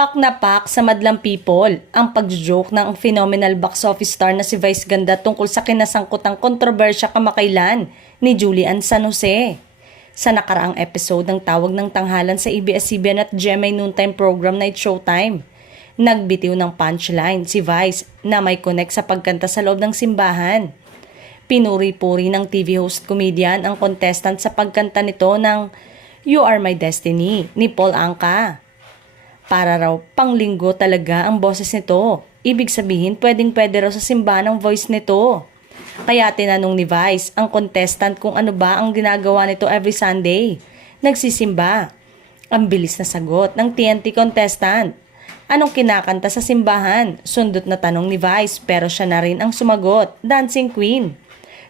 Pak na pak sa madlang people ang pag-joke ng phenomenal box office star na si Vice Ganda tungkol sa kinasangkutang kontrobersya kamakailan ni Julian San Jose. Sa nakaraang episode ng Tawag ng Tanghalan sa ABS-CBN at GMA Noontime Program Night Showtime, nagbitiw ng punchline si Vice na may connect sa pagkanta sa loob ng simbahan. Pinuri-puri ng TV host comedian ang contestant sa pagkanta nito ng You Are My Destiny ni Paul Anka. Para raw panglinggo talaga ang boses nito. Ibig sabihin pwedeng-pwede raw sa simbahan ang voice nito. Kaya tinanong ni Vice ang contestant kung ano ba ang ginagawa nito every Sunday. Nagsisimba. Ang bilis na sagot ng TNT contestant. Anong kinakanta sa simbahan? Sundot na tanong ni Vice pero siya na rin ang sumagot. Dancing Queen.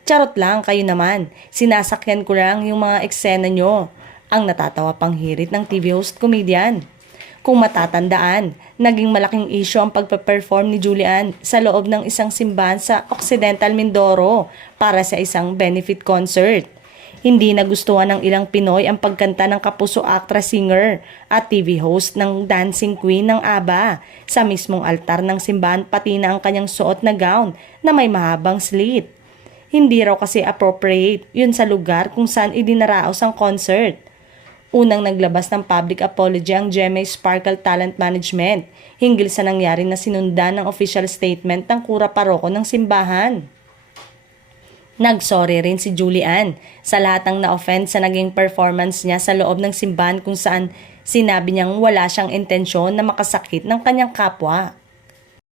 Charot lang, kayo naman. Sinasakyan ko lang yung mga eksena nyo. Ang natatawa pang hirit ng TV host comedian. Kung matatandaan, naging malaking issue ang pagpe-perform ni Julian sa loob ng isang simbahan sa Occidental Mindoro para sa isang benefit concert. Hindi nagustuhan ng ilang Pinoy ang pagkanta ng kapuso actress singer at TV host ng Dancing Queen ng ABBA sa mismong altar ng simbahan pati na ang kanyang suot na gown na may mahabang slit. Hindi raw kasi appropriate yun sa lugar kung saan idinaraos ang concert. Unang naglabas ng public apology ang GMA Sparkle Talent Management hinggil sa nangyari na sinundan ng official statement ng kura paroko ng simbahan. Nagsorry rin si Julian sa lahat ng na-offend sa naging performance niya sa loob ng simbahan kung saan sinabi niyang wala siyang intensyon na makasakit ng kanyang kapwa.